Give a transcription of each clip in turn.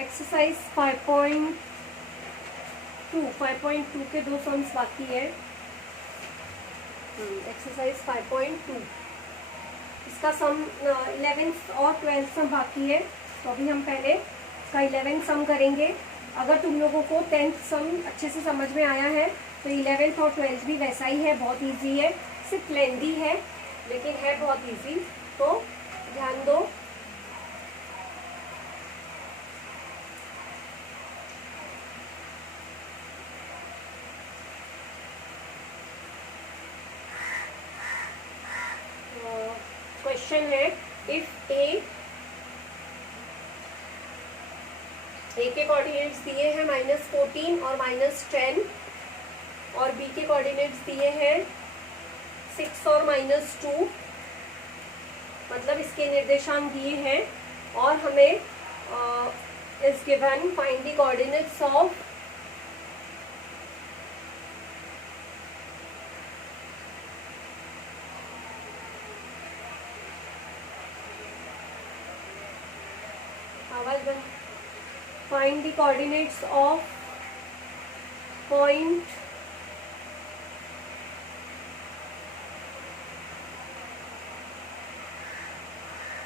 Exercise 5.2 के दो sums बाकी है। एक्सरसाइज 5.2 इसका सम 11th और 12th सम बाकी है। तो अभी हम पहले इसका 11th सम करेंगे। अगर तुम लोगों को 10th सम अच्छे से समझ में आया है तो 11th और 12th भी वैसा ही है, बहुत इजी है, सिर्फ लेंदी है लेकिन है बहुत इजी। तो ध्यान दो। क्वेश्चन है, इफ ए के कोऑर्डिनेट्स दिए हैं -14 और -10 और बी के कोऑर्डिनेट्स दिए हैं 6 और -2, मतलब इसके निर्देशांक दिए हैं और हमें is given find the coordinates of find the coordinates of point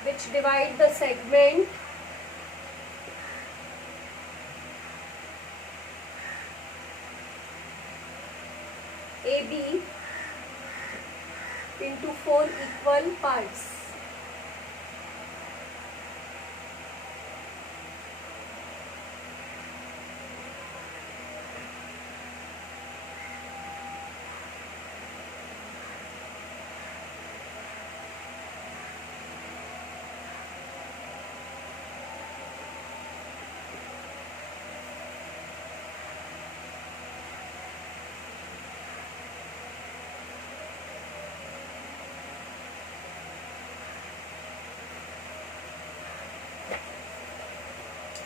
which divide the segment AB into 4 equal parts।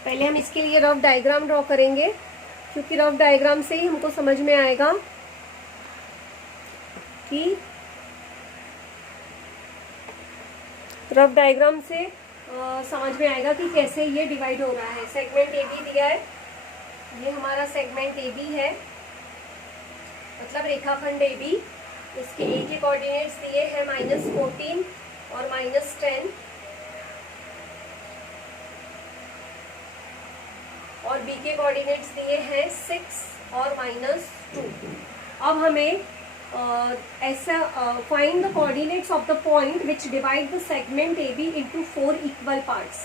पहले हम इसके लिए रफ डायग्राम ड्रॉ करेंगे क्योंकि रफ डायग्राम से ही हमको समझ में आएगा कि समझ में आएगा कि कैसे ये डिवाइड हो रहा है। सेगमेंट ए बी दिया है, ये हमारा सेगमेंट ए बी है, मतलब रेखाखंड ए बी। इसके ए के कोऑर्डिनेट्स दिए हैं -14 और -10 और बी के कोऑर्डिनेट्स दिए हैं 6 और -2। अब हमें ऐसा find the coordinates of the point which divide the segment A B into 4 equal parts.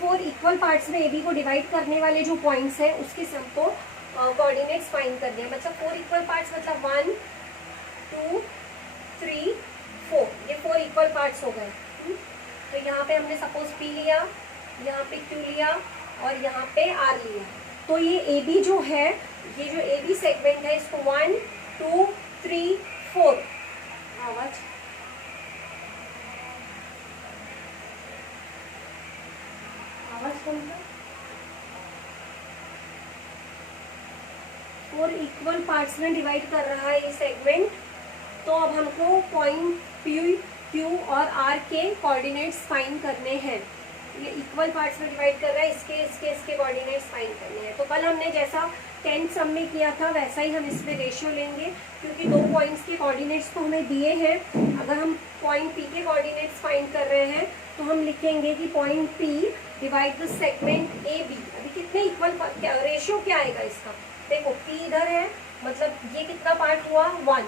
4 equal parts में ए बी को डिवाइड करने वाले जो पॉइंट्स हैं उसके सम को कोऑर्डिनेट्स फाइंड करने हैं। मतलब 4 इक्वल पार्ट्स मतलब 1 2 3 4, ये 4 इक्वल पार्ट्स हो गए। तो यहाँ पे हमने सपोज पी लिया, यहाँ पे क्यू लिया और यहाँ पे आर लिया। तो ये ए बी जो है, ये जो ए बी सेगमेंट है, इसको 1 2 3 4 आवाज 4 इक्वल पार्ट्स में डिवाइड कर रहा है ये सेगमेंट। तो अब हमको पॉइंट पी क्यू और आर के कोऑर्डिनेट्स फाइंड करने हैं। ये इक्वल पार्ट्स में डिवाइड कर रहा है, इसके कोऑर्डिनेट्स फाइंड करने हैं। तो कल हमने जैसा 10th सम में किया था वैसा ही हम इसमें रेशियो लेंगे क्योंकि दो पॉइंट्स के कोऑर्डिनेट्स तो हमें दिए हैं। अगर हम पॉइंट पी के कोऑर्डिनेट्स फाइंड कर रहे हैं तो हम लिखेंगे कि point P divide the segment A B. अभी कितने इक्वल रेशियो क्या आएगा इसका, देखो पी इधर है, मतलब ये कितना पार्ट हुआ 1,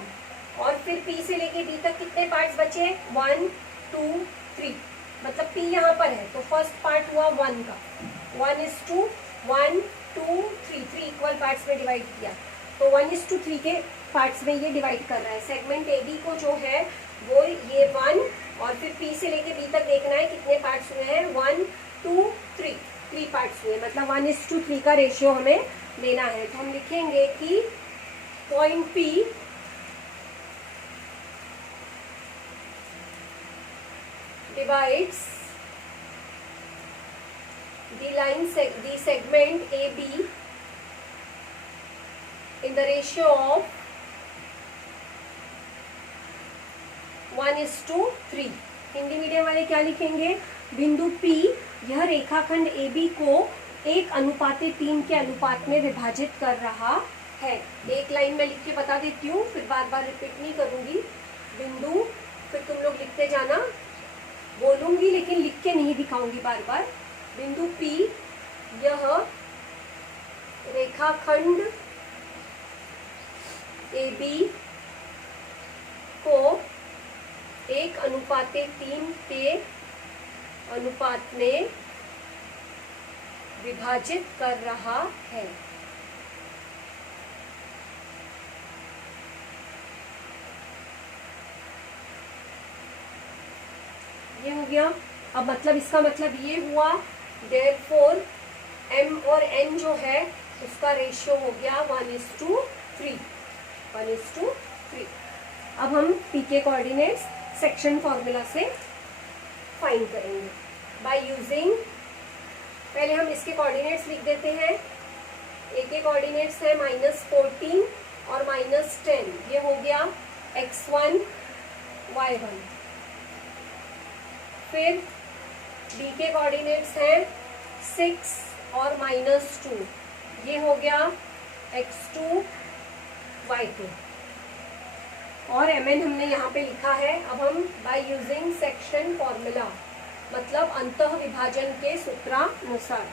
और फिर पी से लेके बी तक कितने पार्ट्स बचे 1 2 3, मतलब पी यहाँ पर है तो फर्स्ट पार्ट हुआ 1 का, 1:1 2 3, 3 इक्वल पार्ट्स में डिवाइड किया तो 1:3 के पार्ट्स में ये डिवाइड कर रहा है। सेगमेंट ए बी को जो है वो ये 1 और फिर पी से लेके बी तक देखना है कितने पार्ट्स हुए हैं 1 2 3, 3 पार्ट्स हुए, मतलब 1:3 का रेशियो हमें लेना है। तो हम लिखेंगे कि point P divides the segment AB in the ratio of 1:3। Hindi medium वाले क्या लिखेंगे, बिंदु P यह रेखाखंड AB को 1:3 के अनुपात में विभाजित कर रहा है। एक लाइन में लिख के बता देती हूँ, फिर बार बार रिपीट नहीं करूंगी। बिंदु, फिर तुम लोग लिखते जाना, बोलूंगी लेकिन लिख के नहीं दिखाऊंगी बार बार। बिंदु P, यह रेखाखंड AB को 1:3 के अनुपात में विभाजित कर रहा है। ये हो गया। अब मतलब इसका मतलब ये हुआ, देयरफॉर M और N जो है उसका रेशियो हो गया 1:3। 1:3। अब हम P के कोऑर्डिनेट्स सेक्शन फॉर्मूला से फाइंड करेंगे बाय यूजिंग, पहले हम इसके कोऑर्डिनेट्स लिख देते हैं। A के कोऑर्डिनेट्स है -14 और -10। ये हो गया x1 y1। फिर B के कोऑर्डिनेट्स हैं 6 और -2। ये हो गया x2 y2। और mn हमने यहाँ पे लिखा है। अब हम बाय यूजिंग सेक्शन फॉर्मूला, मतलब अंतः विभाजन के सूत्रानुसार,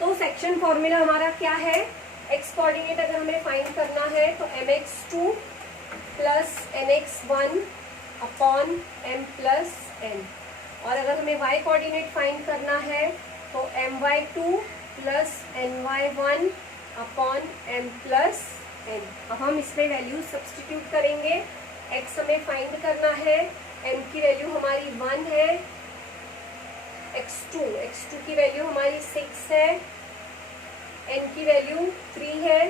तो सेक्शन फॉर्मूला हमारा क्या है, x कोऑर्डिनेट अगर हमें फाइंड करना है तो mx2 plus nx1 upon m plus n, और अगर हमें y कोऑर्डिनेट फाइंड करना है तो my2 plus ny1 upon m plus n। अब हम इसमें वैल्यू सब्स्टिट्यूट करेंगे। x हमें फाइंड करना है, m की वैल्यू हमारी 1 है, x2 की वैल्यू हमारी 6 है, n की वैल्यू 3 है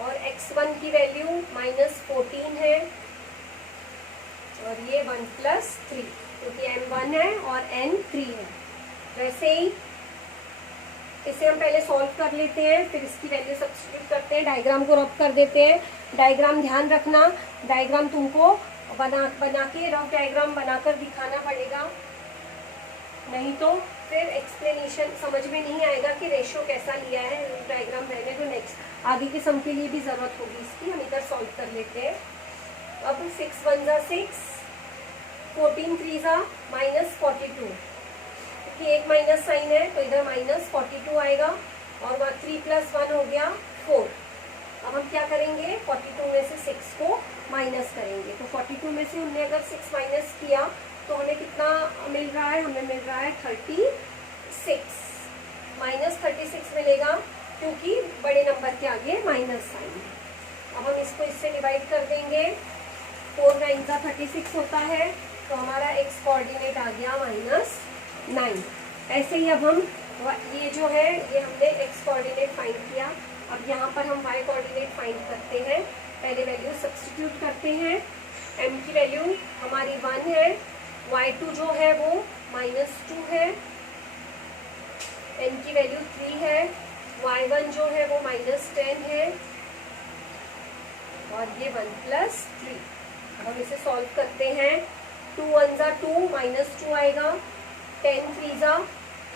और x1 की वैल्यू -14 है, और ये 1 प्लस 3, क्योंकि m 1 है और n 3 है। वैसे ही इसे हम पहले सॉल्व कर लेते हैं, फिर इसकी वैल्यू सब्स्टिट्यूट करते हैं। डायग्राम को रफ कर देते हैं। डायग्राम ध्यान रखना, डायग्राम तुमको बना के रफ डायग्राम बनाकर दिखाना पड़ेगा, नहीं तो फिर एक्सप्लेनेशन समझ में नहीं आएगा कि रेशियो कैसा लिया है। डायग्राम रहने तो नेक्स्ट आगे के सम के लिए भी ज़रूरत होगी इसकी। हम इधर सॉल्व कर लेते हैं। अब 6 1 जा 6, 14 3 जा -42, कि एक माइनस साइन है तो इधर -42 आएगा, और वहाँ 3 + 1 हो गया 4। अब हम क्या करेंगे, 42 में से 6 को माइनस करेंगे। तो 42 में से हमने अगर 6 माइनस किया तो हमें कितना मिल रहा है, हमें मिल रहा है 36, -36 मिलेगा, क्योंकि बड़े नंबर के आगे माइनस साइन है। अब हम इसको इससे डिवाइड कर देंगे। 4 9 का 36 होता है, तो हमारा x कोऑर्डिनेट आ गया -9। ऐसे ही अब हम ये जो है ये हमने x कोऑर्डिनेट फाइंड किया। अब यहाँ पर हम y कोऑर्डिनेट फाइंड करते हैं। पहले वैल्यू सब्स्टिट्यूट करते हैं। m की वैल्यू हमारी 1 है, y2 जो है वो -2 है, n की वैल्यू 3 है, y1 जो है वो -10 है, और ये 1 + 3। हम इसे सॉल्व करते हैं। 2 1 जा 2, -2 आएगा, 10 3 जा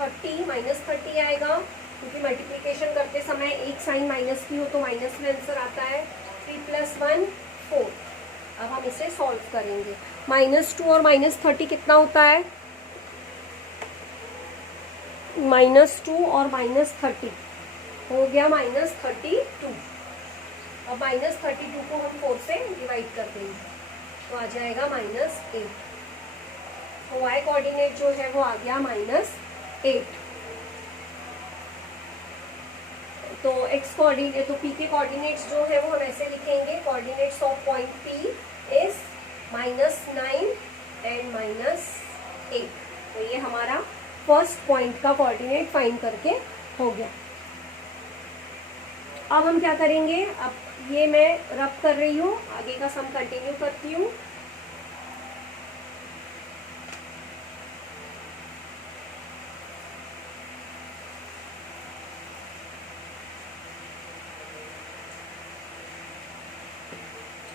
30, -30 आएगा, क्योंकि मल्टीप्लिकेशन करते समय एक साइन माइनस की हो तो माइनस में आंसर आता है। 3 + 1 4। अब हम इसे सॉल्व करेंगे। -2 और -30 कितना होता है, -2 और -30 हो गया -32। अब -32 को हम 4 से डिवाइड कर देंगे तो आ जाएगा -8। तो y कोऑर्डिनेट जो है वो आ गया -8। तो x कोऑर्डिनेट, तो p के कोऑर्डिनेट्स जो है वो हम ऐसे लिखेंगे। Coordinates of point p is -9 and -8। तो ये हमारा फर्स्ट पॉइंट का कोऑर्डिनेट फाइंड करके हो गया। अब हम क्या करेंगे, अब ये मैं रब कर रही हूँ, आगे का सम कंटिन्यू करती हूँ।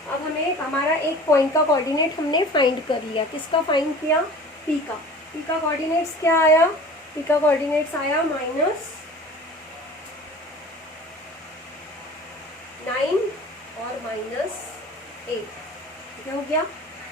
अब हमें हमारा एक पॉइंट का कोऑर्डिनेट हमने फाइंड कर लिया। किसका फाइंड किया? पी का। पी का कोऑर्डिनेट्स क्या आया? पी का कोऑर्डिनेट्स आया -9 और -8। क्या हो गया?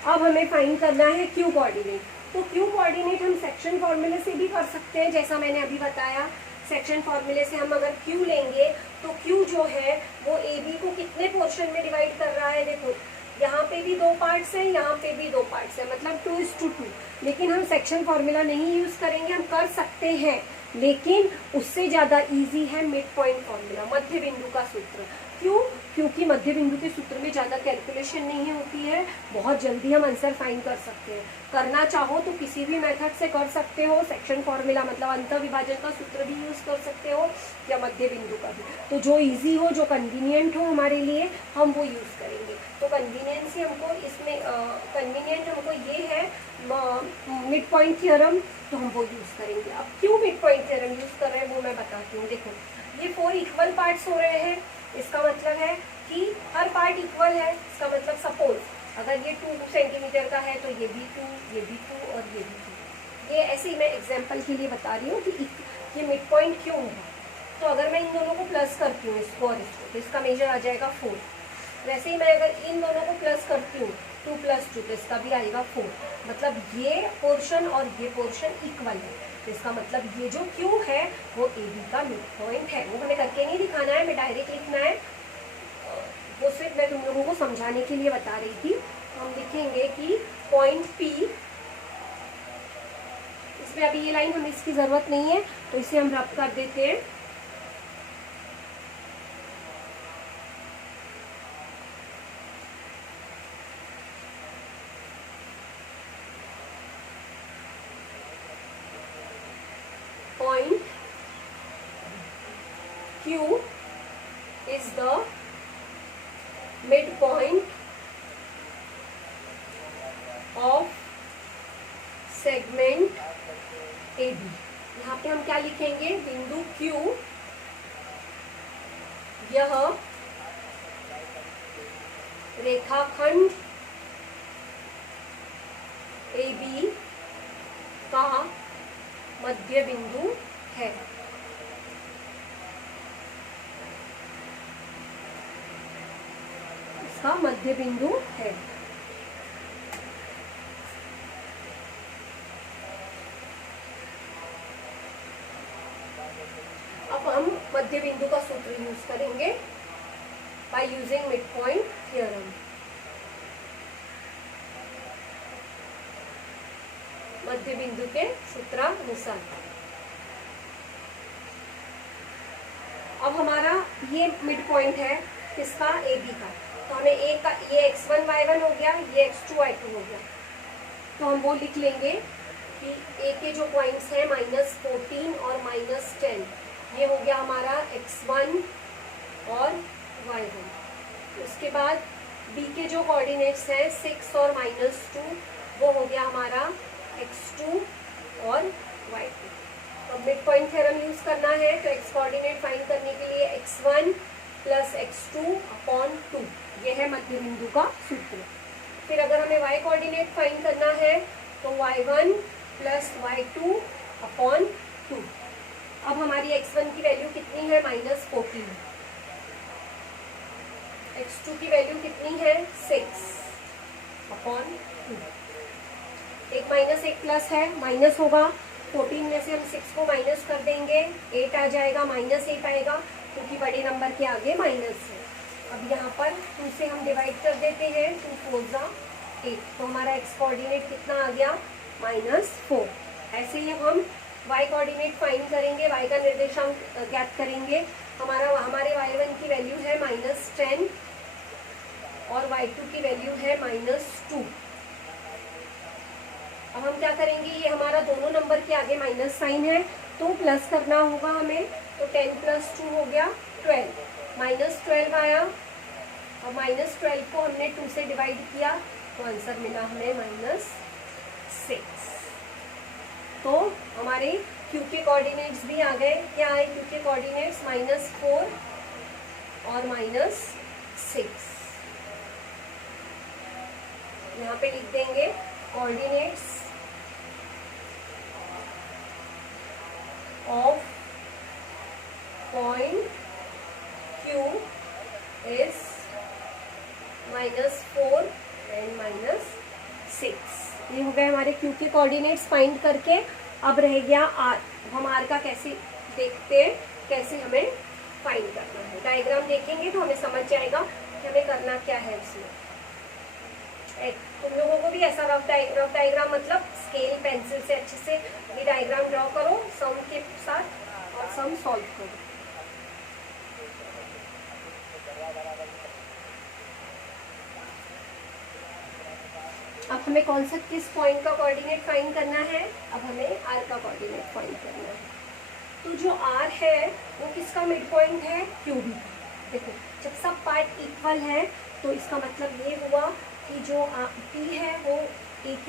अब हमें फाइंड करना है क्यू कोऑर्डिनेट। तो क्यू कोऑर्डिनेट हम सेक्शन फॉर्मूले से भी कर सकते हैं, जैसा मैंने अभी बताया। सेक्शन फॉर्मूले से हम अगर क्यू लेंगे तो क्यू जो है वो ए बी को कितने पोर्शन में डिवाइड कर रहा है? देखो यहाँ पे भी 2 पार्ट्स हैं, यहाँ पे भी 2 पार्ट्स हैं, मतलब 2:2। लेकिन हम सेक्शन फॉर्मूला नहीं यूज करेंगे, हम कर सकते हैं, लेकिन उससे ज्यादा इजी है मिड पॉइंट फॉर्मूला, मध्य बिंदु का सूत्र। क्यों? क्योंकि मध्य बिंदु के सूत्र में ज्यादा कैलकुलेशन नहीं होती है, बहुत जल्दी हम आंसर फाइंड कर सकते हैं। करना चाहो तो किसी भी मेथड से कर सकते हो, सेक्शन फॉर्मूला मतलब अंतर विभाजन का सूत्र भी यूज कर सकते हो, या मध्य बिंदु का भी। तो जो इजी हो, जो कन्वीनियंट हो हमारे लिए, हम वो यूज करेंगे। तो कन्वीनियंस ही हमको इसमें कन्वीनियंट हमको ये है मिड पॉइंट थ्योरम, तो हम वो यूज करेंगे। अब क्यों मिड पॉइंट थ्योरम यूज कर रहे हैं वो मैं बताती हूँ। देखो ये 4 इक्वल पार्ट्स हो रहे हैं, इसका मतलब है कि हर पार्ट इक्वल है। इसका मतलब सपोज अगर ये 2 सेंटीमीटर का है तो ये भी 2, ये भी 2 और ये भी 2। ये ऐसे ही मैं एग्जांपल के लिए बता रही हूँ कि ये मिड पॉइंट क्यों है। तो अगर मैं इन दोनों को प्लस करती हूँ, इसको और इसको, तो इसका मेजर आ जाएगा 4। वैसे ही मैं अगर इन दोनों को प्लस करती हूँ 2 + 2, तो इसका भी आएगा 4। मतलब ये पोर्शन और ये पोर्शन इक्वल है। तो इसका मतलब ये जो क्यू है वो ए बी का मिड पॉइंट है। वो हमें करके नहीं दिखाना है, हमें डायरेक्ट लिखना है। वो सिर्फ मैं तुम लोगों को समझाने के लिए बता रही थी। हम लिखेंगे कि पॉइंट पी, इसमें अभी ये लाइन हमें इसकी जरूरत नहीं है तो इसे हम रब कर देते हैं। Point Q is the midpoint of segment AB। यहाँ पे हम क्या लिखेंगे? बिंदु Q यह रेखाखंड AB का मध्य बिंदु है। इसका मध्य बिंदु है। अब हम मध्य बिंदु का सूत्र यूज करेंगे by using mid point theorem. मध्य बिंदु के सूत्रानुसार अब हमारा ये मिड पॉइंट है किसका? ए बी का। तो हमें ए का ये x1 y1 हो गया, ये x2 y2 हो गया। तो हम वो लिख लेंगे कि ए के जो पॉइंट्स हैं -14 और -10, ये हो गया हमारा x1 और y1। उसके बाद बी के जो कोऑर्डिनेट्स हैं 6 और -2, वो हो गया हमारा x2 और y2। तो मिड पॉइंट थ्योरम यूज करना है तो x कोऑर्डिनेट फाइंड करने के लिए x1 + x2/2, ये है मध्य बिंदु का सूत्र। फिर अगर हमें y कोऑर्डिनेट फाइंड करना है तो y1 + y2/2। अब हमारी x1 की वैल्यू कितनी है? -14। x2 की वैल्यू कितनी है? 6/2। एक माइनस एक प्लस है, माइनस होगा। 14 में से हम 6 को माइनस कर देंगे, 8 आ जाएगा, -8 आएगा क्योंकि बड़े नंबर के आगे माइनस है। अब यहाँ पर 2 से हम डिवाइड कर देते हैं, 2 4 8। तो हमारा x कोऑर्डिनेट कितना आ गया? -4। ऐसे ही हम y कोऑर्डिनेट फाइंड करेंगे, y का निर्देशांक ज्ञात करेंगे। हमारे y1 की वैल्यू है -10 और y2 की वैल्यू है -2। अब हम क्या करेंगे? ये हमारा दोनों नंबर के आगे माइनस साइन है तो प्लस करना होगा हमें। तो 10 + 2 हो गया 12, -12 आया। और -12 को हमने 2 से डिवाइड किया तो आंसर मिला हमें -6। तो हमारे क्यू के कोऑर्डिनेट्स भी आ गए। क्या आए क्यू के कोऑर्डिनेट्स? -4 और -6। यहाँ पे लिख देंगे coordinates of point Q is -4 and -6। ये हो गए हमारे Q के कोऑर्डिनेट्स फाइंड करके। अब रह गया R। हम R का कैसे देखते हैं, कैसे हमें फाइंड करना है। डायग्राम देखेंगे तो हमें समझ जाएगा कि हमें करना क्या है उसमें। तुम लोगों को भी ऐसा रफ डायग्राम मतलब स्केल पेंसिल से अच्छे से ये डायग्राम ड्रॉ करो सम के साथ और सम सॉल्व करो। अब हमें कौन सा किस पॉइंट का कोऑर्डिनेट फाइंड करना है, अब हमें R का कोऑर्डिनेट फाइंड करना है। तो जो R है वो किसका मिड पॉइंट है, QB। देखो जब सब पार्ट इक्वल है तो इसका मतलब ये हुआ कि जो P है वो AQ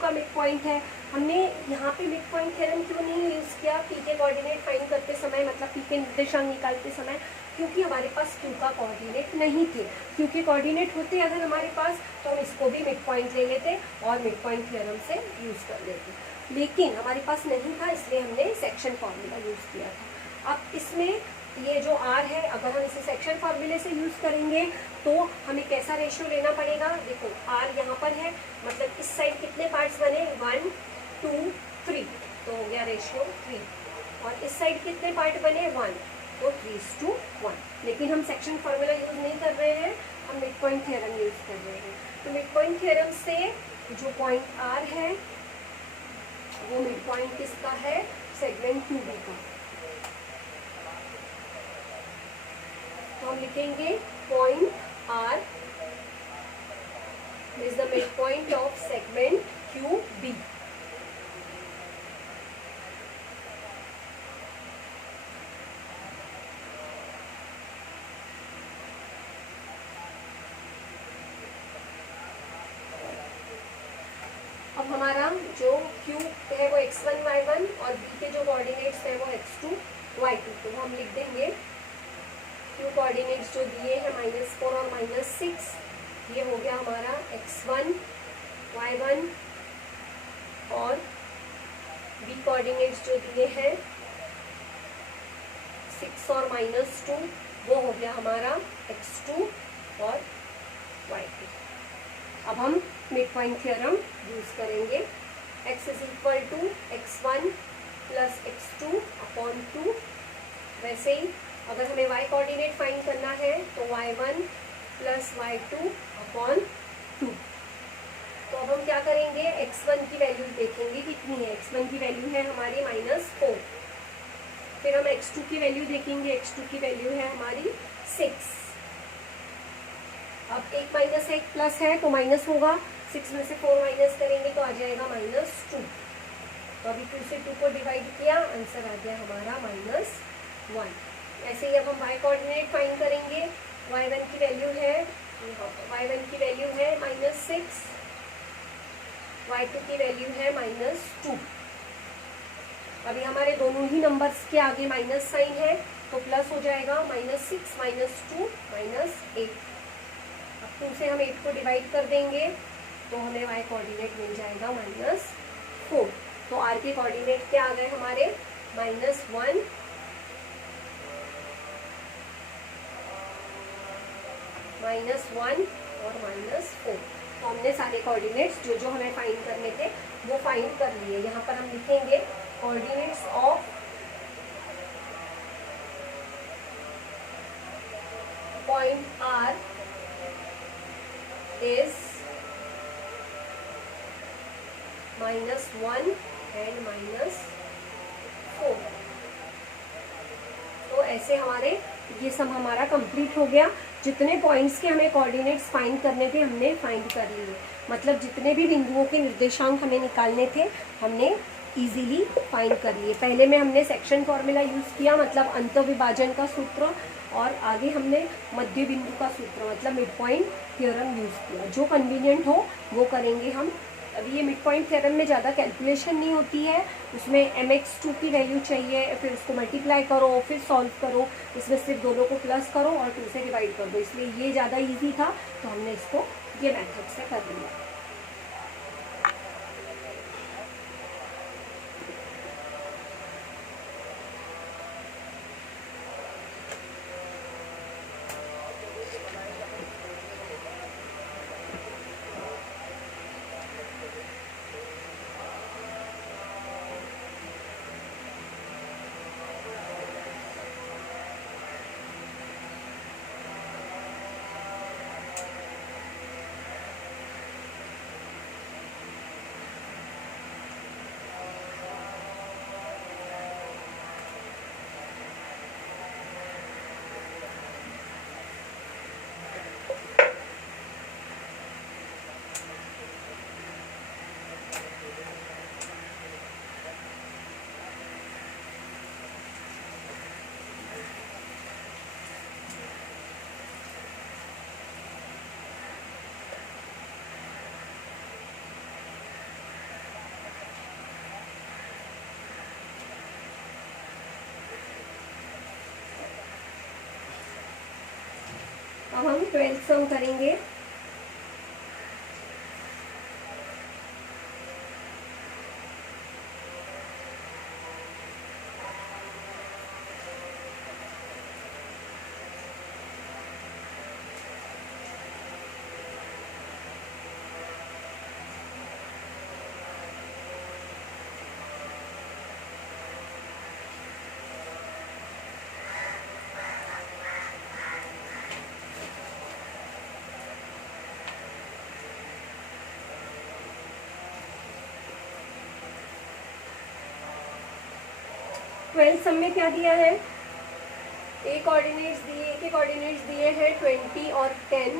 का मिड पॉइंट है। हमने यहाँ पे मिड पॉइंट थ्योरम क्यों नहीं यूज़ किया P के कोऑर्डिनेट फाइंड करते समय, मतलब P के निर्देशांक निकालते समय, क्योंकि हमारे पास Q का कोऑर्डिनेट नहीं थे। Q के कोऑर्डिनेट होते अगर हमारे पास तो हम इसको भी मिड पॉइंट ले लेते और मिड पॉइंट थ्योरम से यूज़ कर लेते, लेकिन हमारे पास नहीं था इसलिए हमने सेक्शन फॉर्मूला यूज़ किया था। अब इसमें ये जो R है अगर हम इसे सेक्शन फॉर्मूले से यूज़ करेंगे तो हमें कैसा रेशियो लेना पड़ेगा। देखो R यहाँ पर है, मतलब इस साइड कितने पार्ट्स बने, 1 2 3, तो हो गया रेशियो 3। और इस साइड कितने पार्ट बने, 1, तो 3:1। लेकिन हम सेक्शन फॉर्मूला यूज़ नहीं कर रहे हैं, हम मिड पॉइंट थ्योरम यूज़ कर रहे हैं। तो मिड पॉइंट थ्योरम से जो पॉइंट R है वो मिड पॉइंट किसका है, सेगमेंट QB का। तो हम लिखेंगे point R is the mid point of segment QB। अब हमारा जो Q है वो x1 y1 और B के जो कोऑर्डिनेट्स है वो x2 y2, तो हम लिख देंगे Q कोऑर्डिनेट्स जो दिए हैं -4 और -6, ये हो गया हमारा x1 y1, और B कोऑर्डिनेट्स जो दिए हैं 6 और -2, वो हो गया हमारा x2 और y2। अब हम मिड पॉइंट थ्योरम यूज करेंगे। x = x1 + x2/2। वैसे ही अगर हमें y कोऑर्डिनेट फाइंड करना है तो y1 + y2/2। तो अब हम क्या करेंगे, x1 की वैल्यू देखेंगे कितनी है। x1 की वैल्यू है हमारी -4। फिर हम x2 की वैल्यू देखेंगे, x2 की वैल्यू है हमारी 6। अब 1 - 1 प्लस है तो माइनस होगा, 6 में से 4 माइनस करेंगे तो आ जाएगा -2। तो अभी 2 से 2 को डिवाइड किया, आंसर आ गया हमारा -1। ऐसे ही अब हम y कोऑर्डिनेट फाइंड करेंगे। y1 की वैल्यू है -6, y2 की वैल्यू है -2। अभी हमारे दोनों ही नंबर्स के आगे माइनस साइन है तो प्लस हो जाएगा, -6 -2 -8। अब 2 से हम 8 को डिवाइड कर देंगे तो हमें y कोऑर्डिनेट मिल जाएगा -4। तो r के कोऑर्डिनेट क्या आ गए हमारे, -1 और -4। तो हमने सारे कोऑर्डिनेट्स जो जो हमें फाइंड करने थे वो फाइंड कर लिए। यहाँ पर हम लिखेंगे coordinates of point R is -1 and -4। तो ऐसे हमारे ये सब हमारा कंप्लीट हो गया। जितने पॉइंट्स के हमें कोऑर्डिनेट्स फाइंड करने थे हमने फाइंड कर लिए, मतलब जितने भी बिंदुओं के निर्देशांक हमें निकालने थे हमने इजीली फाइंड कर लिए। पहले में हमने सेक्शन फॉर्मूला यूज़ किया, मतलब अंतःविभाजन का सूत्र, और आगे हमने मध्य बिंदु का सूत्र मतलब मिड पॉइंट थ्योरम यूज़ किया। जो कन्वीनियंट हो वो करेंगे हम। अभी ये मिड पॉइंट थ्योरम में ज़्यादा कैलकुलेशन नहीं होती है, उसमें mx2 की वैल्यू चाहिए, फिर उसको मल्टीप्लाई करो, फिर सॉल्व करो, इसमें सिर्फ दोनों को प्लस करो और 2 से डिवाइड कर दो, इसलिए ये ज़्यादा इजी था तो हमने इसको ये मेथड से कर लिया। अब हम 12th सम करेंगे। ट्वेल्थ सम में क्या दिया है? ए के कोऑर्डिनेट्स दिए हैं 20 और 10,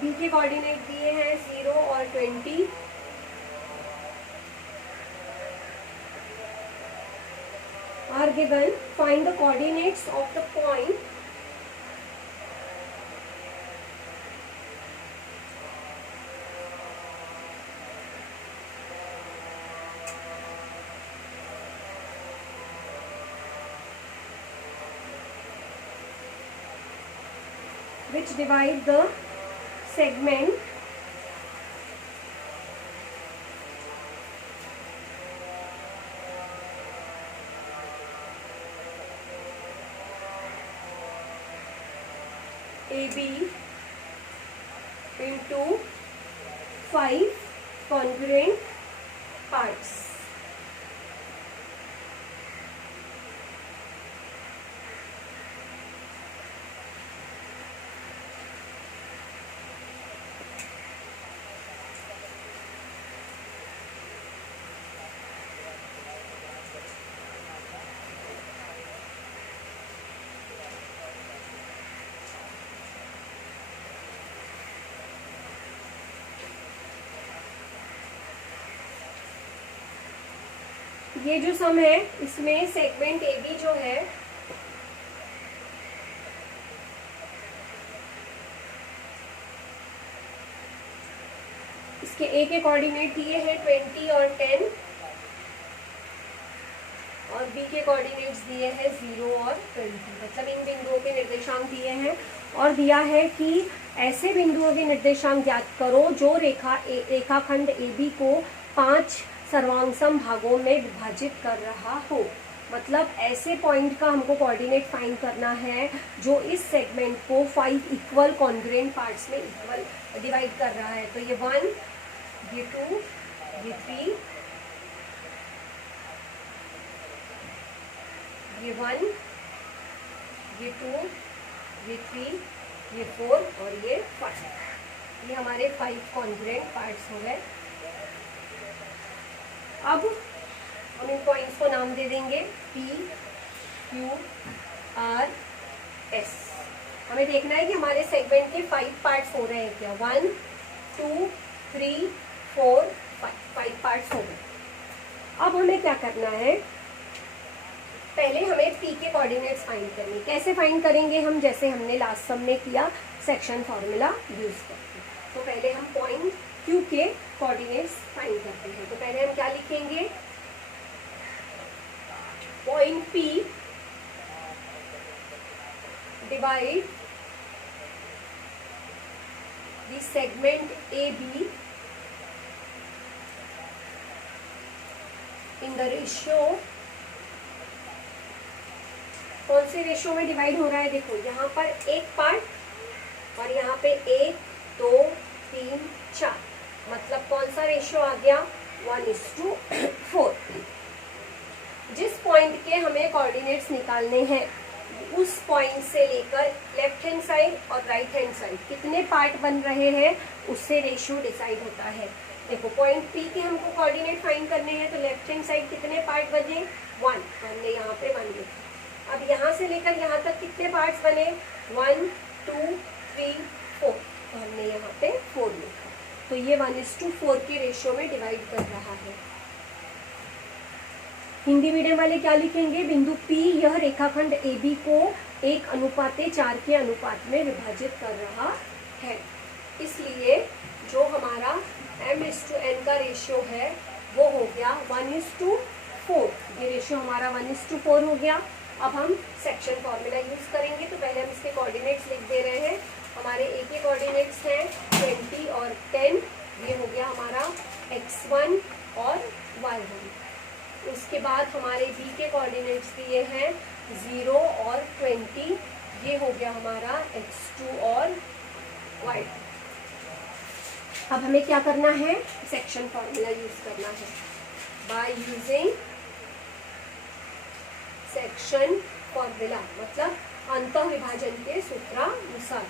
बी के कोऑर्डिनेट दिए हैं 0 और 20, are given. Find the coordinates of the point which divide the segment AB into 5 congruent parts. ये जो सम है इसमें सेगमेंट AB जो है इसके A के कोऑर्डिनेट दिए हैं 20 और 10 और B के कोऑर्डिनेट्स दिए हैं 0 और 20। मतलब इन बिंदुओं के निर्देशांक दिए हैं और दिया है कि ऐसे बिंदुओं के निर्देशांक ज्ञात करो जो रेखाखंड AB को 5 सर्वांगसम भागों में विभाजित कर रहा हो। मतलब ऐसे पॉइंट का हमको कोऑर्डिनेट फाइंड करना है जो इस सेगमेंट को 5 इक्वल कॉन्ग्रुएंट पार्ट्स में इक्वल डिवाइड कर रहा है। तो ये 1, ये 2, ये 3, ये 1, ये 2, ये 3, ये 4 और ये 5। ये हमारे 5 कॉन्ग्रुएंट पार्ट्स हो गए। अब हम इन पॉइंट्स को नाम दे देंगे P, Q, R, S। हमें देखना है कि हमारे सेगमेंट के 5 पार्ट्स हो रहे हैं क्या। 1, 2, 3, 4, 5 पार्ट्स हो गए। अब हमें क्या करना है, पहले हमें P के कोऑर्डिनेट्स फाइंड करने। कैसे फाइंड करेंगे हम? जैसे हमने लास्ट सम में किया, सेक्शन फॉर्मूला यूज करके। तो पहले हम पॉइंट Q के कोऑर्डिनेट्स फाइंड करते हैं। तो पहले हम क्या लिखेंगे, point P divide the segment A be in the ratio, कौन से रेशियो में डिवाइड हो रहा है, देखो यहाँ पर एक पार्ट और यहाँ पे 1 2 3 4, मतलब कौन सा रेशियो आ गया, 1:4। जिस पॉइंट के हमें कोऑर्डिनेट्स निकालने हैं उस पॉइंट से लेकर लेफ्ट हैंड साइड और राइट हैंड साइड कितने पार्ट बन रहे हैं उससे रेशियो डिसाइड होता है। देखो पॉइंट पी के हमको कोऑर्डिनेट फाइंड करने हैं, तो लेफ्ट हैंड साइड कितने पार्ट बने, 1, तो हमने यहाँ पे 1 लिखा। अब यहाँ से लेकर यहाँ तक कितने पार्ट्स बने, 1 2 3 4, तो हमने यहाँ पे 4 लिखा। तो ये 1:4 के रेशियो में डिवाइड कर रहा है। हिंदी मीडियम वाले क्या लिखेंगे, बिंदु P यह रेखाखंड AB को 1:4 के अनुपात में विभाजित कर रहा है। इसलिए जो हमारा m/n का रेशियो है वो हो गया 1:4। ये रेशियो हमारा 1:4 हो गया। अब हम सेक्शन फॉर्मूला यूज करेंगे। तो पहले हम इसके कोऑर्डिनेट्स लिख दे रहे हैं। हमारे ए के कोऑर्डिनेट्स हैं 20 और 10, ये हो गया हमारा x1 और y1। उसके बाद हमारे बी के कोऑर्डिनेट्स दिए हैं 0 और 20, ये हो गया हमारा x2 और y2। अब हमें क्या करना है, सेक्शन फॉर्मूला यूज करना है। बाय यूजिंग सेक्शन फॉर्मूला मतलब अंतः विभाजन के सूत्रानुसार।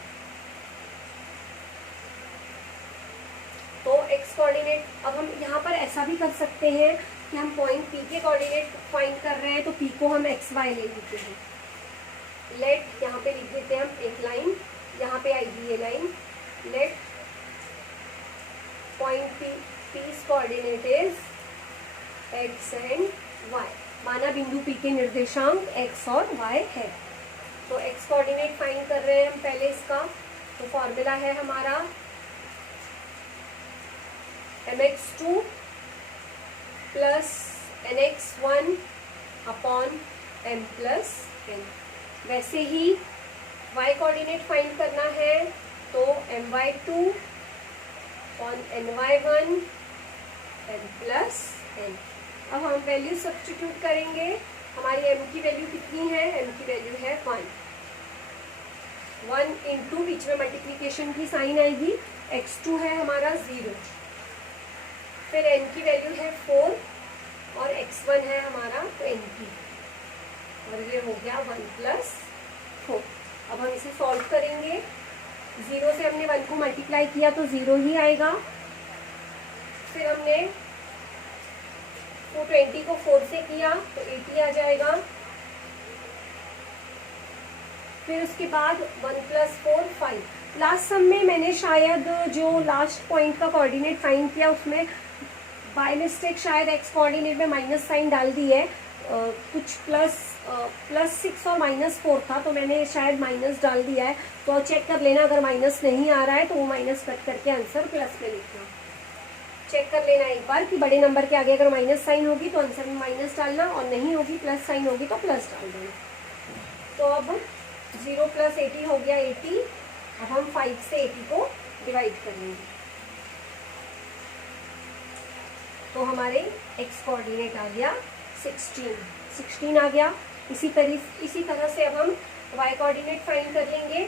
तो x कोऑर्डिनेट, अब हम यहाँ पर ऐसा भी कर सकते हैं कि हम पॉइंट P के कोऑर्डिनेट फाइंड कर रहे हैं तो P को हम xy ले लेते हैं। लेट यहाँ पे लिख देते हैं हम एक लाइन, यहाँ पे आएगी ये line, let point P's coordinate is x and y। माना बिंदु P के निर्देशांक x और y है। तो x कोऑर्डिनेट फाइंड कर रहे हैं हम पहले इसका। तो फॉर्मूला है हमारा mx2 plus nx1 upon m plus n। वैसे ही y कोऑर्डिनेट फाइंड करना है तो my2 upon ny1 m plus n। अब हम वैल्यू सब्स्टिट्यूट करेंगे। हमारी m की वैल्यू कितनी है, m की वैल्यू है 1 इंटू बीच में मल्टीप्लीकेशन की साइन आएगी, x2 है हमारा 0, फिर n की वैल्यू है 4 और x1 है हमारा 20, और ये हो गया 1 प्लस 4। अब हम इसे सॉल्व करेंगे। 0 से हमने 1 को मल्टीप्लाई किया तो 0 ही आएगा। फिर हमने 420 को 4 से किया तो 80 आ जाएगा। फिर उसके बाद 1 प्लस 4 5। लास्ट सम में मैंने शायद जो लास्ट पॉइंट का कोऑर्डिनेट फाइंड किया उसमें बाय मिस्टेक शायद x कोऑर्डिनेट में माइनस साइन डाल दी है। कुछ +6 और -4 था तो मैंने शायद माइनस डाल दिया है। तो चेक कर लेना, अगर माइनस नहीं आ रहा है तो वो माइनस कट करके आंसर प्लस में लिखना। चेक कर लेना एक बार कि बड़े नंबर के आगे अगर माइनस साइन होगी तो आंसर में माइनस डालना, और नहीं होगी प्लस साइन होगी तो प्लस डाल देना। तो अब 0 + 80 हो गया 80। अब हम 5 से 80 को डिवाइड करेंगे तो हमारे x कोऑर्डिनेट आ गया 16 आ गया। इसी तरह से अब हम y कोऑर्डिनेट फाइंड कर लेंगे।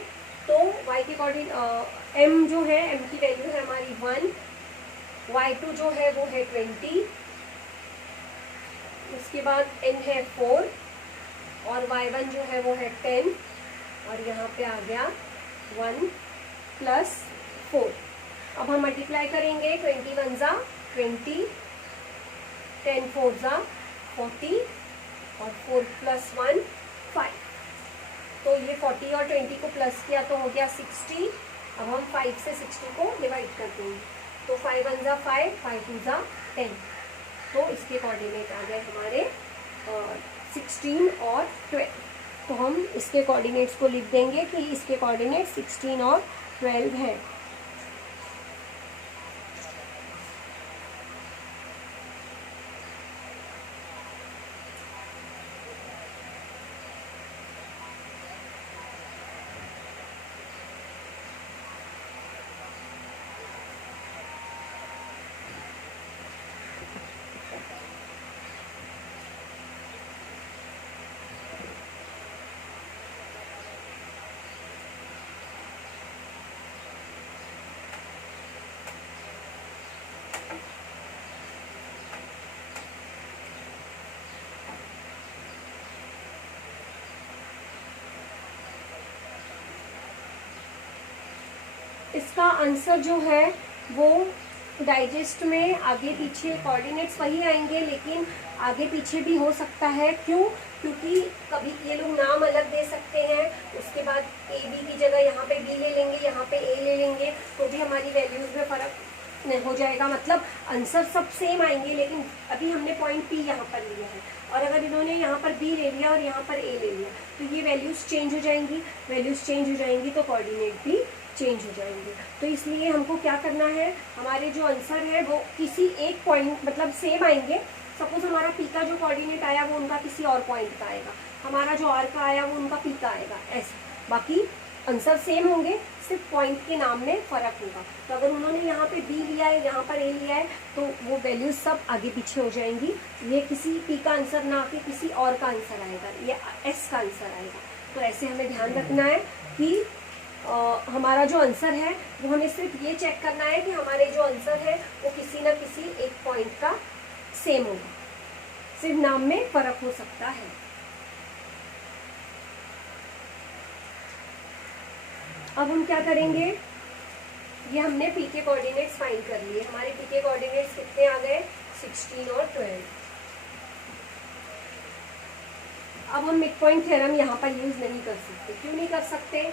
तो y के कोऑर्डिनेट m जो है, m की वैल्यू है हमारी 1, y2 जो है वो है 20, उसके बाद n है 4 और y1 जो है वो है 10, और यहाँ पे आ गया 1 प्लस 4। अब हम मल्टीप्लाई करेंगे, 21 ज़ा 20, 10 4 ज़ा 40 और 4 + 1 5। तो ये 40 और 20 को प्लस किया तो हो गया 60। अब हम 5 से 60 को डिवाइड कर देंगे तो 5 1 ज़ा 5, 5 2 ज़ा 10। तो इसके कोऑर्डिनेट आ गए हमारे 16 और 12। तो हम इसके कोऑर्डिनेट्स को लिख देंगे कि इसके कोऑर्डिनेट 16 और 12 हैं। इसका आंसर जो है वो डाइजेस्ट में आगे पीछे कोऑर्डिनेट्स वही आएंगे, लेकिन आगे पीछे भी हो सकता है। क्यों? क्योंकि कभी ये लोग नाम अलग दे सकते हैं, उसके बाद ए बी की जगह यहाँ पे बी ले लेंगे, यहाँ पे ए ले लेंगे, तो भी हमारी वैल्यूज़ में फ़र्क हो जाएगा। मतलब आंसर सब सेम आएंगे, लेकिन अभी हमने पॉइंट पी यहाँ पर लिया है, और अगर इन्होंने यहाँ पर बी ले लिया और यहाँ पर ए ले लिया, तो ये वैल्यूज़ चेंज हो जाएंगी। वैल्यूज़ चेंज हो जाएंगी तो कोऑर्डिनेट भी चेंज हो जाएंगे। तो इसलिए हमको क्या करना है, हमारे जो आंसर है वो किसी एक पॉइंट मतलब सेम आएंगे। सपोज हमारा पी का जो कोऑर्डिनेट आया वो उनका किसी और पॉइंट का आएगा, हमारा जो आर का आया वो उनका पी का आएगा, ऐसा। बाकी आंसर सेम होंगे, सिर्फ पॉइंट के नाम में फ़र्क होगा। तो अगर उन्होंने यहाँ पे बी लिया है, यहाँ पर ए लिया है, तो वो वैल्यूज सब आगे पीछे हो जाएंगी। ये किसी पी का आंसर ना आके किसी और का आंसर आएगा, ये एस का आंसर आएगा। तो ऐसे हमें ध्यान रखना है कि हमारा जो आंसर है वो हमें सिर्फ ये चेक करना है कि हमारे जो आंसर है वो किसी न किसी एक पॉइंट का सेम होगा, सिर्फ नाम में फ़र्क हो सकता है। अब हम क्या करेंगे, ये हमने पी के कोऑर्डिनेट्स फाइंड कर लिए। हमारे पी के कोऑर्डिनेट्स कितने आ गए, 16 और 12। अब हम मिड पॉइंट थ्योरम यहाँ पर यूज नहीं कर सकते। क्यों नहीं कर सकते?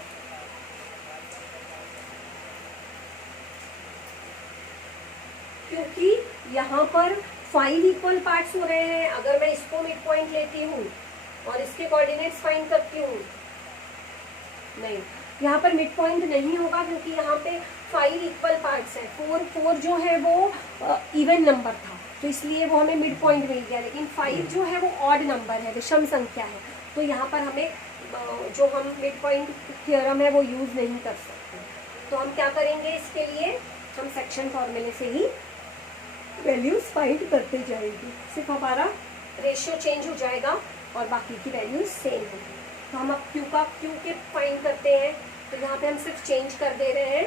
क्योंकि यहाँ पर 5 इक्वल पार्ट्स हो रहे हैं। अगर मैं इसको मिड पॉइंट लेती हूँ और इसके कोऑर्डिनेट्स फाइंड करती हूँ, नहीं, यहाँ पर मिड पॉइंट नहीं होगा, क्योंकि यहाँ पे 5 इक्वल पार्ट्स हैं। 4 जो है वो इवन नंबर था, तो इसलिए वो हमें मिड पॉइंट मिल गया। लेकिन 5 जो है वो ऑड नंबर है, विषम संख्या है, तो यहाँ पर हमें जो हम मिड पॉइंट थ्योरम है वो यूज़ नहीं कर सकते। तो हम क्या करेंगे, इसके लिए हम सेक्शन फॉर्मूले से ही वैल्यूज फाइंड करते जाएंगे। सिर्फ हमारा रेशियो चेंज हो जाएगा और बाकी की वैल्यूज सेम होगी। तो हम अब क्यू के फाइंड करते हैं। तो यहाँ पे हम सिर्फ चेंज कर दे रहे हैं,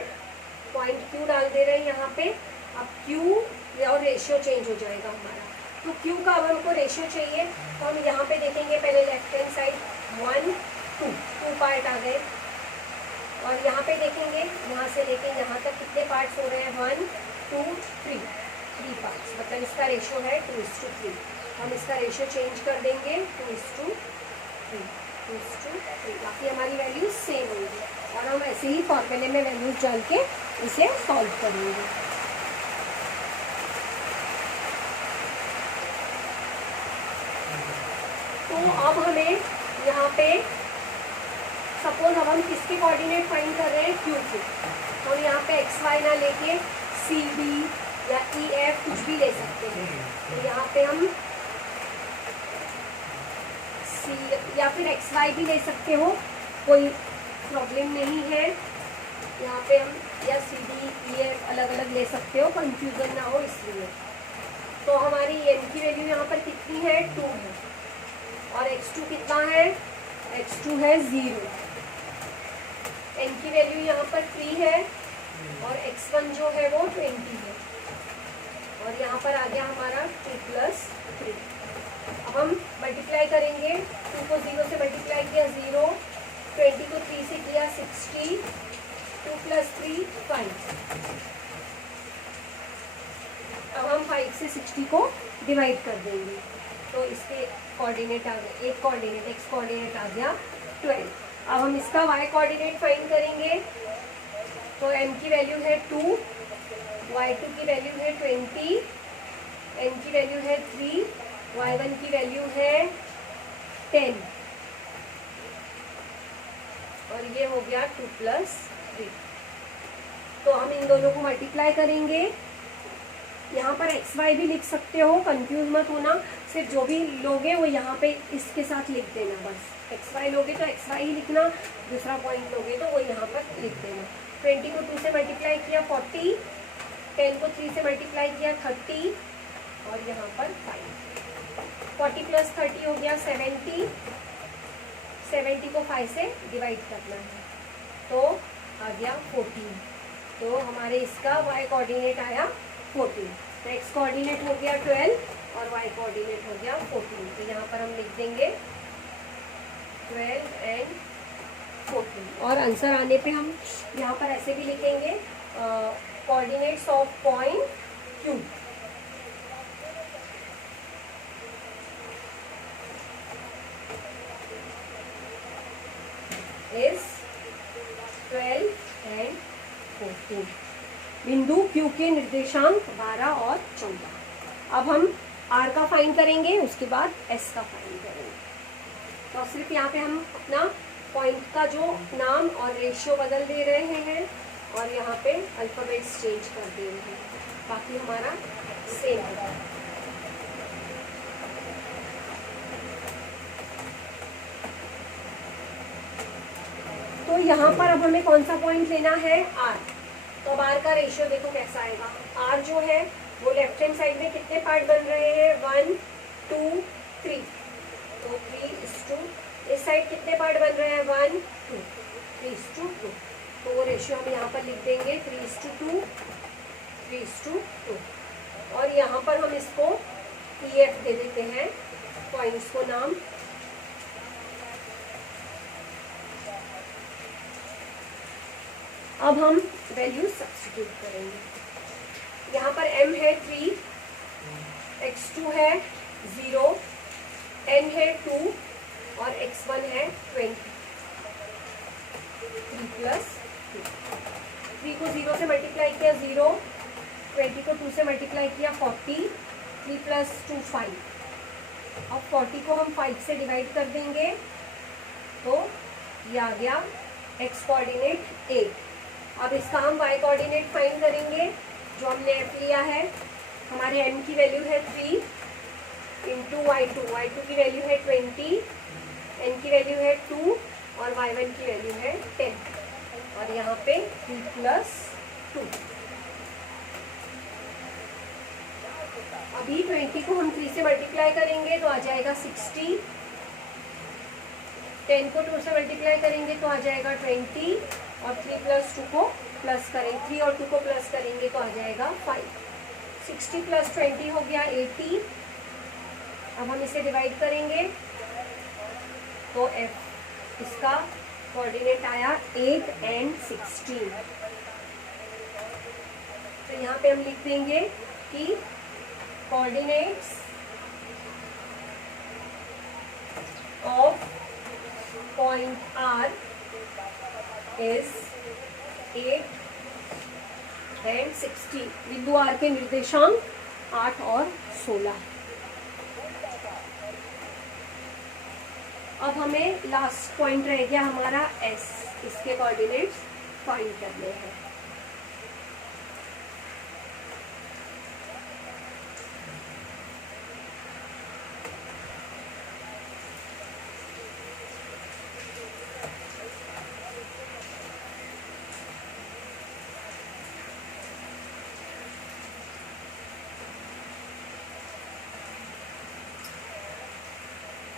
पॉइंट क्यू डाल दे रहे हैं यहाँ पे। अब क्यू और रेशियो चेंज हो जाएगा हमारा। तो क्यू का अब हमको रेशियो चाहिए, तो हम यहाँ पे देखेंगे पहले लेफ्ट हैंड साइड 1 2 पार्ट आ गए, और यहाँ पे देखेंगे यहाँ से लेके यहाँ तक कितने पार्ट्स हो रहे हैं, 1 2 3 पार्ट्स। मतलब इसका रेशियो है 2:3। हम इसका रेशियो चेंज कर देंगे 2:3, बाकी हमारी वैल्यूज सेम होंगी, और हम ऐसे ही फॉर्मूले में वैल्यूज डाल के इसे सॉल्व करेंगे। तो अब हमें यहाँ पे सपोज अब हम किसके कोऑर्डिनेट फाइंड कर रहे हैं, क्यू के। तो हम यहाँ पे एक्स वाई ना लेके सी डी या ई एफ कुछ भी ले सकते हैं। तो यहाँ पे हम सी या फिर एक्स वाई भी ले सकते हो, कोई प्रॉब्लम नहीं है। यहाँ पे हम या सी डी ई एफ अलग अलग ले सकते हो, कंफ्यूजन ना हो इसलिए। तो हमारी एन की वैल्यू यहाँ पर कितनी है, 2 है, और x2 कितना है, x2 है 0। n की वैल्यू यहाँ पर 3 है, और x1 जो है वो 20 है, और यहाँ पर आ गया हमारा 2 + 3। अब हम मल्टीप्लाई करेंगे, 2 को 0 से मल्टीप्लाई किया 0, 20 को 3 से किया 60, 2 + 3 5। अब हम 5 से 60 को डिवाइड कर देंगे, तो इसके कोऑर्डिनेट आ गया, एक कोऑर्डिनेट x कोऑर्डिनेट आ गया 12। अब हम इसका y कोऑर्डिनेट फाइंड करेंगे। तो m की वैल्यू है 2, y2 की वैल्यू है 20, n की वैल्यू है 3, y1 की वैल्यू है 10, और ये हो गया 2 + 3। तो हम इन दोनों को मल्टीप्लाई करेंगे। यहाँ पर एक्स वाई भी लिख सकते हो, कंफ्यूज मत होना। सिर्फ जो भी लोगे वो यहाँ पे इसके साथ लिख देना, बस एक्स वाई लोगे तो एक्स वाई ही लिखना, दूसरा पॉइंट लोगे तो वो यहाँ पर लिख देना। 20 को 2 से मल्टीप्लाई किया 40, 10 को 3 से मल्टीप्लाई किया 30, और यहाँ पर 5। 40 + 30 हो गया 70, 70 को 5 से डिवाइड करना है, तो आ गया 14। तो हमारे इसका y कोऑर्डिनेट आया 14। तो x कोऑर्डिनेट हो गया 12 और y कोऑर्डिनेट हो गया 14। तो यहाँ पर हम लिख देंगे 12 and 14। और आंसर आने पे हम यहाँ पर ऐसे भी लिखेंगे coordinates of point Q is 12 and 14। बिंदु Q के निर्देशांक 12 और 14। अब हम R का फाइंड करेंगे, उसके बाद S का फाइंड करेंगे। तो सिर्फ यहाँ पे हम अपना पॉइंट का जो नाम और रेशियो बदल दे रहे हैं और यहाँ पे अल्फाबेट्स चेंज कर दे रहे हैं, बाकी हमारा सेम होगा। तो यहाँ पर अब हमें कौन सा पॉइंट लेना है? R। तो अब R का रेशियो देखो कैसा आएगा। R जो है वो लेफ्ट हैंड साइड में कितने पार्ट बन रहे हैं? 1 2 3। तो 3:2। इस साइड कितने पार्ट बन रहे हैं? 1 2 3:2। तो वो रेशियो हम यहाँ पर लिख देंगे 3:2 3:2। और यहाँ पर हम इसको EF दे देते हैं, पॉइंट्स को नाम। अब हम वैल्यू सब्स्टिट्यूट करेंगे। यहाँ पर m है 3, x2 है 0, n है 2 और x1 है 20। 3 + 2। 3 को 0 से मल्टीप्लाई किया 0, 20 को 2 से मल्टीप्लाई किया 40, 3 + 2 5। अब 40 को हम 5 से डिवाइड कर देंगे तो ये आ गया x कोऑर्डिनेट 8। अब इसका हम y कोऑर्डिनेट फाइंड करेंगे, जो हमने f लिया है। हमारे m की वैल्यू है 3 × y2 की वैल्यू है 20, n की वैल्यू है 2 और y1 की वैल्यू है 10। और यहाँ पे 3 + 2। अभी 20 को हम 3 से मल्टीप्लाई करेंगे तो आ जाएगा 60। 10 को 2 से मल्टीप्लाई करेंगे तो आ जाएगा 20 और 3 + 2 को प्लस करें, 3 और 2 को प्लस करेंगे तो आ जाएगा 5। 60 + 20 हो गया 80। अब हम इसे डिवाइड करेंगे तो f इसका कोऑर्डिनेट आया 8 एंड 16। तो यहाँ पे हम लिख देंगे कि coordinates of point R is 8 and 16। बिंदु R के निर्देशांक 8 और 16। अब हमें लास्ट पॉइंट रह गया हमारा S। इसके कोऑर्डिनेट्स फाइंड करने हैं।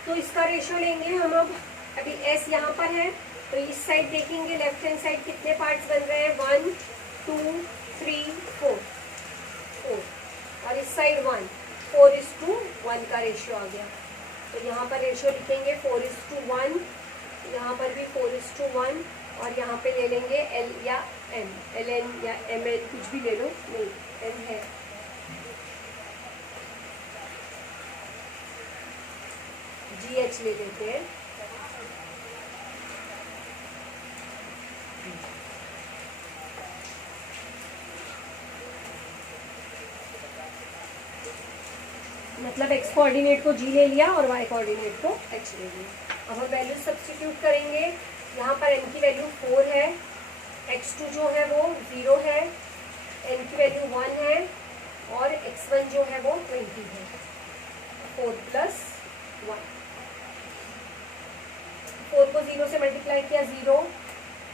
तो इसका रेशियो लेंगे हम। अब अभी S यहाँ पर है तो इस साइड देखेंगे, लेफ्ट हैंड साइड कितने पार्ट्स बन रहे हैं? 1 2 3 4 और इस साइड 1। 4:1 का रेशियो आ गया। तो यहाँ पर रेशियो लिखेंगे 4:1, यहाँ पर भी 4:1 और यहाँ पे ले लेंगे L या M, LN या MN कुछ भी ले लो, नहीं M है। GH ले लेते हैं। मतलब x कोऑर्डिनेट को g ले लिया और y कोऑर्डिनेट को h ले लिया। अब हम वैल्यू सब्स्टिट्यूट करेंगे। यहाँ पर n की वैल्यू 4 है, x2 जो है वो 0 है, n की वैल्यू 1 है और x1 जो है वो 20 है। 4 + 1। 4 को 0 से मल्टीप्लाई किया 0,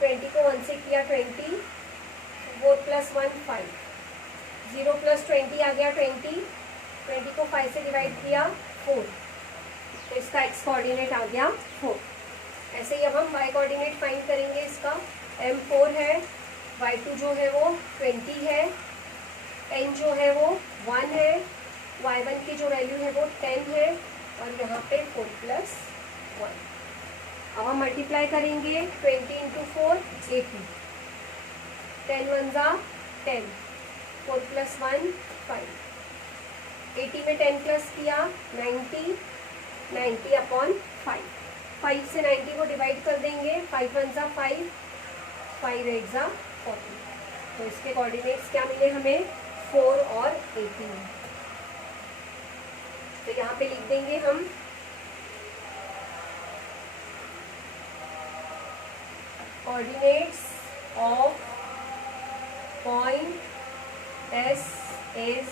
20 को 1 से किया 20, 4 + 1 5। 0 + 20 आ गया 20, 20 को 5 से डिवाइड किया 4, तो इसका x कोऑर्डिनेट आ गया 4। ऐसे ही अब हम y कोऑर्डिनेट फाइंड करेंगे। इसका m4 है, y2 जो है वो 20 है, n जो है वो 1 है, y1 की जो वैल्यू है वो 10 है और यहाँ पे 4 + 1। अब हम मल्टीप्लाई करेंगे 20 इंटू 4 80, 10 1 जा 10, 4 + 1 5, 80 में 10 प्लस किया 90, 90/5, 5 से 90 को डिवाइड कर देंगे, 5 1 जा 5, 5 8 जा 40। तो इसके कोऑर्डिनेट्स क्या मिले हमें, 4 और 18। तो यहाँ पे लिख देंगे हम coordinates of point S is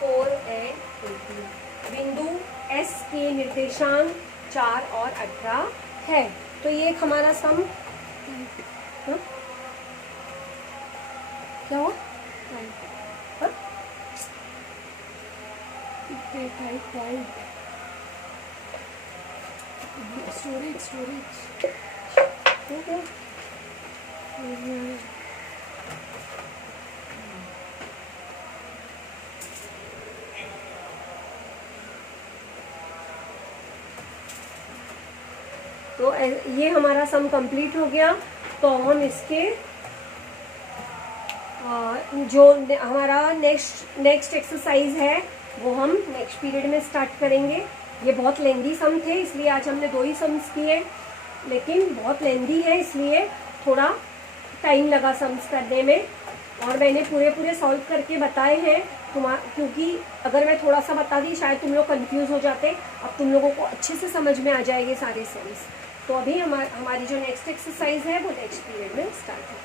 4 and 18। बिंदु S के निर्देशांक 4 और 18 है। तो ये एक हमारा सम क्या हुआ, स्टोरेज तो ये हमारा सम कंप्लीट हो गया। तो हम इसके जो हमारा नेक्स्ट एक्सरसाइज है वो हम नेक्स्ट पीरियड में स्टार्ट करेंगे। ये बहुत लेंदी सम थे, इसलिए आज हमने 2 ही सम्स किए, लेकिन बहुत लेंदी है इसलिए थोड़ा टाइम लगा सम्स करने में, और मैंने पूरे सॉल्व करके बताए हैं क्योंकि अगर मैं थोड़ा सा बता दी शायद तुम लोग कंफ्यूज हो जाते। अब तुम लोगों को अच्छे से समझ में आ जाएंगे सारे सम्स। तो अभी हमारी जो नेक्स्ट एक्सरसाइज है वो नेक्स्ट पीरियड में स्टार्ट है।